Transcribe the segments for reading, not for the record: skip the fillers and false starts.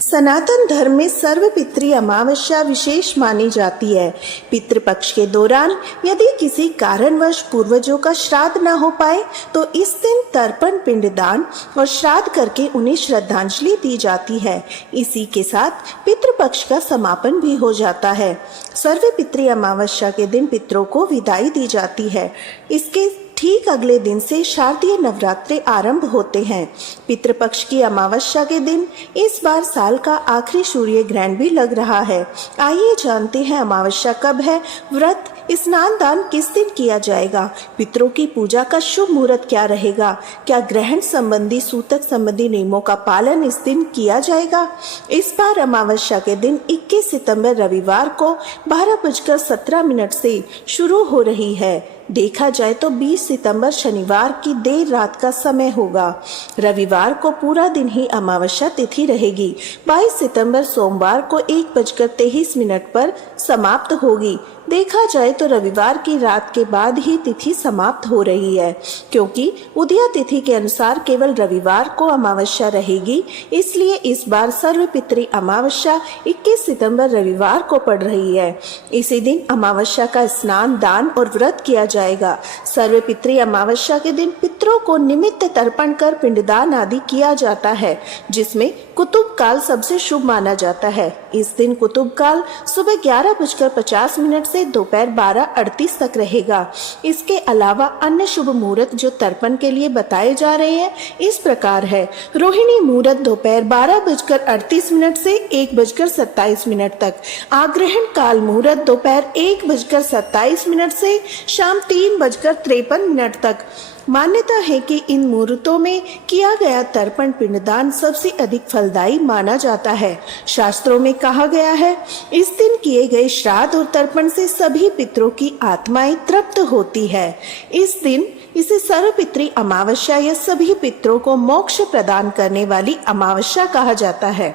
सनातन धर्म में सर्वपितृ अमावस्या विशेष मानी जाती है। पितृपक्ष के दौरान यदि किसी कारणवश पूर्वजों का श्राद्ध न हो पाए तो इस दिन तर्पण, पिंडदान और श्राद्ध करके उन्हें श्रद्धांजलि दी जाती है। इसी के साथ पितृपक्ष का समापन भी हो जाता है। सर्वपितृ अमावस्या के दिन पितरों को विदाई दी जाती है। इसके ठीक अगले दिन से शारदीय नवरात्रे आरंभ होते हैं। पितृपक्ष की अमावस्या के दिन इस बार साल का आखिरी सूर्य ग्रहण भी लग रहा है। आइए जानते हैं अमावस्या कब है, व्रत, स्नान दान किस दिन किया जाएगा, पितरों की पूजा का शुभ मुहूर्त क्या रहेगा, क्या ग्रहण संबंधी, सूतक संबंधी नियमों का पालन इस दिन किया जाएगा। इस बार अमावस्या के दिन 21 सितंबर रविवार को 12:17 से शुरू हो रही है। देखा जाए तो 20 सितंबर शनिवार की देर रात का समय होगा। रविवार को पूरा दिन ही अमावस्या तिथि रहेगी। 22 सितंबर सोमवार को 1:23 पर समाप्त होगी। देखा जाए तो रविवार की रात के बाद ही तिथि समाप्त हो रही है, क्योंकि उदया तिथि के अनुसार केवल रविवार को अमावस्या रहेगी। इसलिए इस बार सर्वपितृ अमावस्या 21 सितंबर रविवार को पड़ रही है। इसी दिन अमावस्या का स्नान, दान और व्रत किया जाएगा। सर्वपितृ अमावस्या के दिन पितरों को निमित्त तर्पण कर पिंडदान आदि किया जाता है, जिसमें कुतुब काल सबसे शुभ माना जाता है। इस दिन कुतुब काल सुबह 11:50 से दोपहर 12:38 तक रहेगा। इसके अलावा अन्य शुभ मुहूर्त जो तर्पण के लिए बताए जा रहे हैं इस प्रकार है। रोहिणी मुहूर्त दोपहर 12:38 से 1:27 तक। आग्रहण काल मुहूर्त दोपहर 1:27 से शाम 3:53 तक। मान्यता है कि इन मुहूर्तों में किया गया तर्पण, पिंडदान सबसे अधिक फलदायी माना जाता है। शास्त्रों में कहा गया है, इस दिन किए गए श्राद्ध और तर्पण से सभी पितरों की आत्माएं तृप्त होती है। इस दिन इसे सर्वपितृ अमावस्या या सभी पितरों को मोक्ष प्रदान करने वाली अमावस्या कहा जाता है।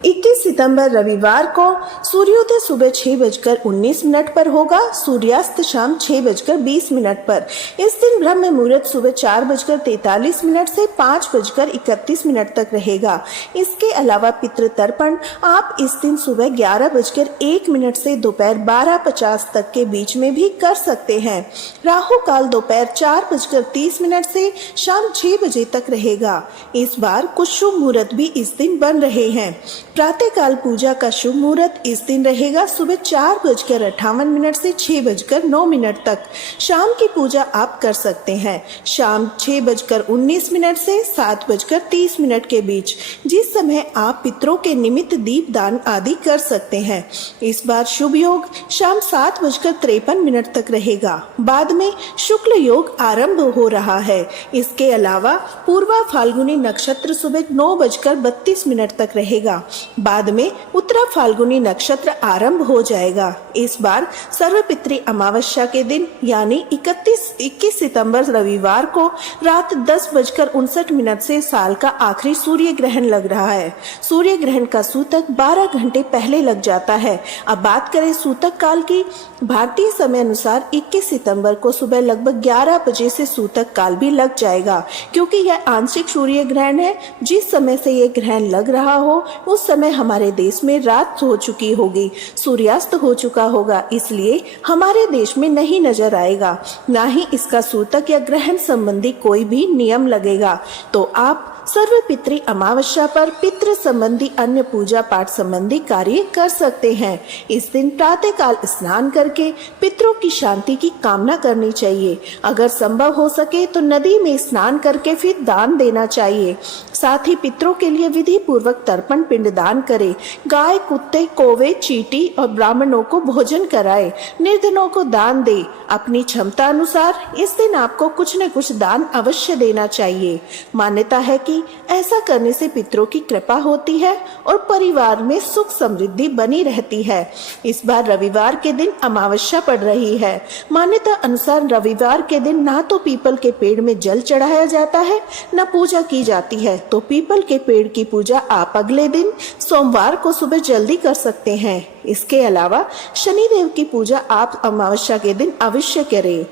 21 सितंबर रविवार को सूर्योदय सुबह 6:19 पर होगा, सूर्यास्त शाम 6:20 पर। इस दिन ब्रह्म मुहूर्त सुबह 4:43 से 5:31 तक रहेगा। इसके अलावा पितृ तर्पण आप इस दिन सुबह 11:01 से दोपहर 12:50 तक के बीच में भी कर सकते हैं। राहु काल दोपहर 4:30 से शाम 6 बजे तक रहेगा। इस बार कुछ शुभ मुहूर्त भी इस दिन बन रहे हैं। प्रातः काल पूजा का शुभ मुहूर्त इस दिन रहेगा सुबह 4:58 से 6:09 तक। शाम की पूजा आप कर सकते हैं शाम 6:19 से 7:30 के बीच, जिस समय आप पितरों के निमित्त दीप दान आदि कर सकते हैं। इस बार शुभ योग शाम 7:53 तक रहेगा। बाद में शुक्ल योग आरंभ हो रहा है। इसके अलावा पूर्वा फाल्गुनी नक्षत्र सुबह 9:32 तक रहेगा। बाद में उत्तरा फाल्गुनी नक्षत्र आरंभ हो जाएगा। इस बार सर्वपितृ अमावस्या के दिन यानी 21 सितंबर रविवार को रात 10:59 से साल का आखिरी सूर्य ग्रहण लग रहा है। सूर्य ग्रहण का सूतक 12 घंटे पहले लग जाता है। अब बात करें सूतक काल की। भारतीय समय अनुसार 21 सितंबर को सुबह लगभग 11 बजे से सूतक काल भी लग जाएगा, क्योंकि यह आंशिक सूर्य ग्रहण है। जिस समय से यह ग्रहण लग रहा हो उस समय हमारे देश में रात हो चुकी होगी, सूर्यास्त हो चुका होगा, इसलिए हमारे देश में नहीं नजर आएगा, ना ही इसका सूतक या ग्रहण संबंधी कोई भी नियम लगेगा। तो आप सर्वपितृ अमावस्या पर पितृ संबंधी अन्य पूजा पाठ संबंधी कार्य कर सकते हैं। इस दिन प्रातः काल स्नान करके पितरों की शांति की कामना करनी चाहिए। अगर संभव हो सके तो नदी में स्नान करके फिर दान देना चाहिए। साथ ही पितरों के लिए विधि पूर्वक तर्पण, पिंडदान करें। गाय, कुत्ते, कौवे, चींटी और ब्राह्मणों को भोजन कराए। निर्धनों को दान दे। अपनी क्षमता अनुसार इस दिन आपको कुछ न कुछ दान अवश्य देना चाहिए। मान्यता है कि ऐसा करने से पितरों की कृपा होती है और परिवार में सुख समृद्धि बनी रहती है। इस बार रविवार के दिन अमावस्या पड़ रही है। मान्यता अनुसार रविवार के दिन ना तो पीपल के पेड़ में जल चढ़ाया जाता है, न पूजा की जाती है। तो पीपल के पेड़ की पूजा आप अगले दिन सोमवार को सुबह जल्दी कर सकते हैं। इसके अलावा शनिदेव की पूजा आप अमावस्या के दिन अवश्य करें।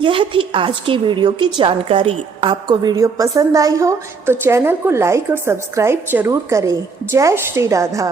यह थी आज की वीडियो की जानकारी। आपको वीडियो पसंद आई हो तो चैनल को लाइक और सब्सक्राइब जरूर करें। जय श्री राधा।